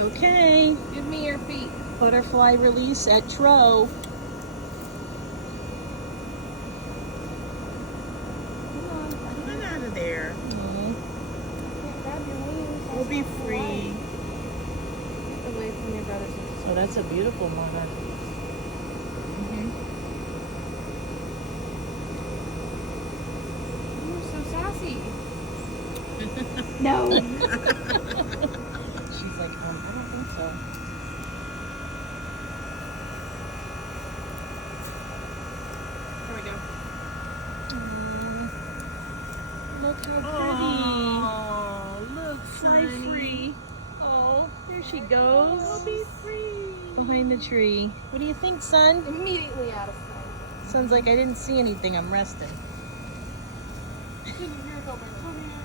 Okay. Give me your feet. Butterfly release at TRO. Come on out of there. Grab your wings. We'll be free. Away from your brothers and sisters. Oh, that's a beautiful mother. You're so sassy. No. She's like, I don't think so. Here we go. Look how pretty. Oh, look, fly free. Oh, there she goes. I'll be free. Behind the tree. What do you think, son? Immediately out of sight. Sounds like I didn't see anything. I'm resting. Can you hear it over? Come here.